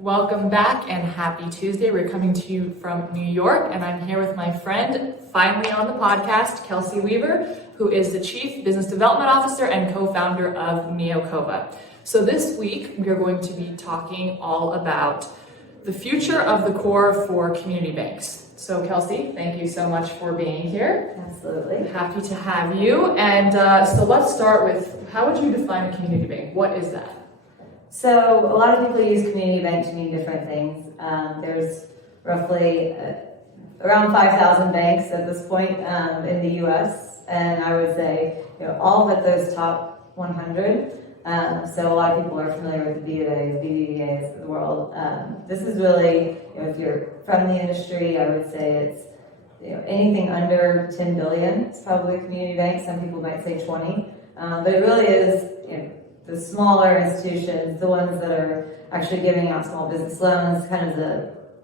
Welcome back and happy Tuesday. We're coming to you from New York, and I'm here with my friend, finally on the podcast, Kelsey Weaver, who is the Chief Business Development Officer and co-founder of Neocova. So this week, we are going to be talking all about the future of the core for community banks. So Kelsey, thank you so much for being here. Absolutely. Happy to have you. And so let's start with, how would you define a community bank? What is that? So a lot of people use community bank to mean different things. There's roughly around 5,000 banks at this point in the U.S. And I would say, all but those top 100. So a lot of people are familiar with the BOAs, BBVAs of the world. This is really, if you're from the industry, I would say it's anything under 10 billion. It's probably a community bank. Some people might say 20, but it really is the smaller institutions, the ones that are actually giving out small business loans, kind of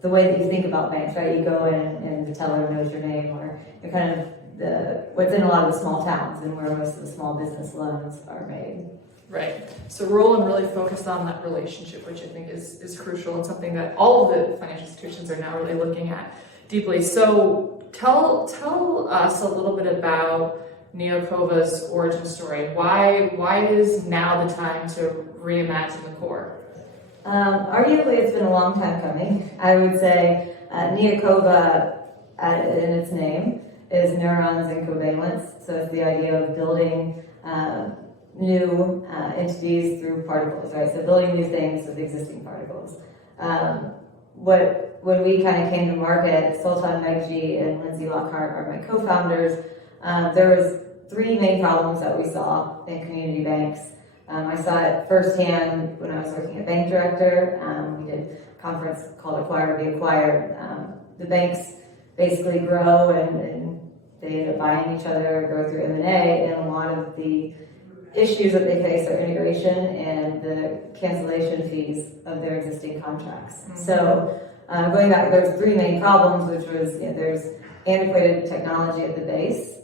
the way that you think about banks, right? You go in and the teller knows your name, or you're kind of what's in a lot of the small towns and where most of the small business loans are made. Right. So Roland really focused on that relationship, which I think is crucial and something that all of the financial institutions are now really looking at deeply. So tell us a little bit about Neocova's origin story. Why is now the time to reimagine the core? Arguably, it's been a long time coming. I would say Neocova, in its name, is neurons and covalence. So it's the idea of building new entities through particles, right? So building new things with existing particles. When we kind of came to market, Sultan Megji and Lindsay Lockhart are my co-founders. There was three main problems that we saw in community banks. I saw it firsthand when I was working at Bank Director. We did a conference called Acquire, Be Acquired. The banks basically grow and they end up buying each other, go through M&A, and a lot of the issues that they face are integration and the cancellation fees of their existing contracts. Mm-hmm. So going back, there's three main problems, which was there's antiquated technology at the base.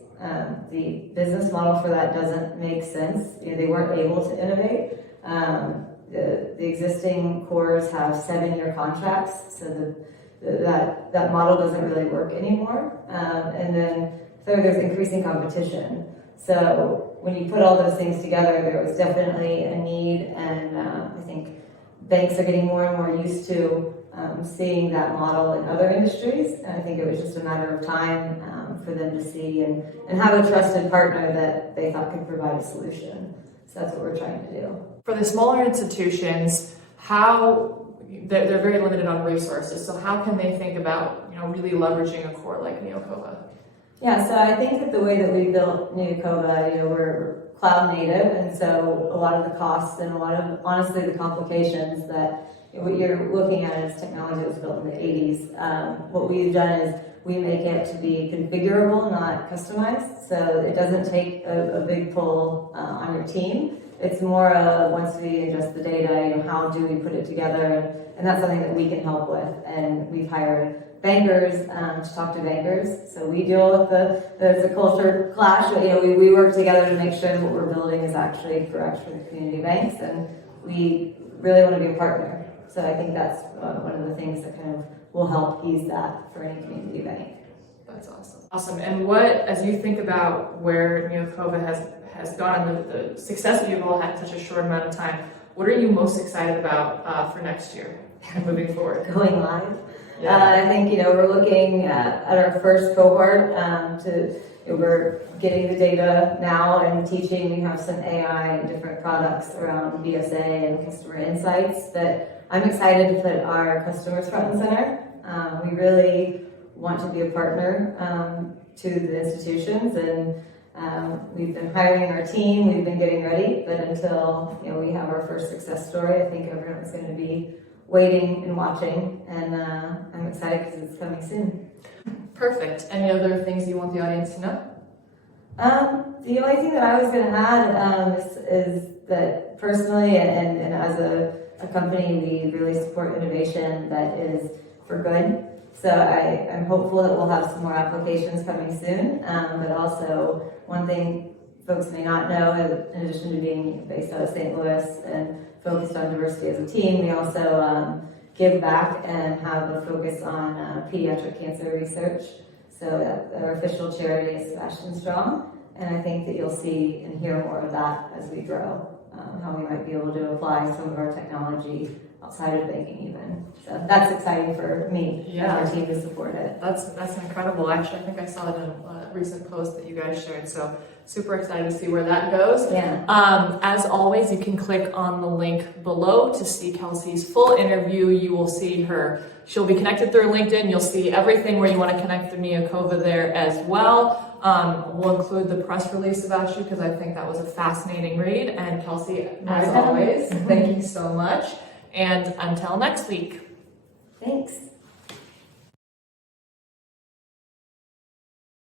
The business model for that doesn't make sense. They weren't able to innovate. The existing cores have 7-year contracts, so that model doesn't really work anymore. And then third, there's increasing competition. So when you put all those things together, there was definitely a need, and I think banks are getting more and more used to seeing that model in other industries, and I think it was just a matter of time for them to see and have a trusted partner that they thought could provide a solution. So that's what we're trying to do. For the smaller institutions, they're very limited on resources, so how can they think about really leveraging a core like Neocova? Yeah, so I think that the way that we built Neocova, we're cloud native, and so a lot of the costs and a lot of, honestly, the complications that what you're looking at is technology that was built in the 80s. What we've done is we make it to be configurable, not customized, so it doesn't take a big pull on your team. It's more once we ingest the data, how do we put it together, and that's something that we can help with, and we've hired bankers to talk to bankers. So we deal with the culture clash. We work together to make sure that what we're building is actually correct for the community banks, and we really want to be a partner. So I think that's one of the things that kind of will help ease that for any community bank. That's awesome. Awesome. And what, as you think about where Neocova has gone and the success that you've all had in such a short amount of time, what are you most excited about for next year and moving forward? Going live. Yeah. I think we're looking at our first cohort we're getting the data now and teaching. We have some AI and different products around BSA and customer insights that I'm excited to put our customers front and center. We really want to be a partner to the institutions, and we've been hiring our team, we've been getting ready, but until we have our first success story, I think everyone's going to be waiting and watching, and I'm excited because it's coming soon. Perfect. Any other things you want the audience to know? The only thing that I was going to add is that personally and as a company, we really support innovation that is for good. So I'm hopeful that we'll have some more applications coming soon, but also one thing folks may not know is, in addition to being based out of St. Louis and focused on diversity as a team, we also give back and have a focus on pediatric cancer research. So our official charity is Sebastian Strong, and I think that you'll see and hear more of that as we grow, how we might be able to apply some of our technology outside of banking even. So that's exciting for me and our team to support it. That's incredible. Actually, I think I saw it in a recent post that you guys shared. So super excited to see where that goes. Yeah. As always, you can click on the link below to see Kelsey's full interview. You will see her. She'll be connected through LinkedIn. You'll see everything where you want to connect the Neocova there as well. We'll include the press release about you because I think that was a fascinating read. And Kelsey, as always, thank you so much. And until next week. Thanks.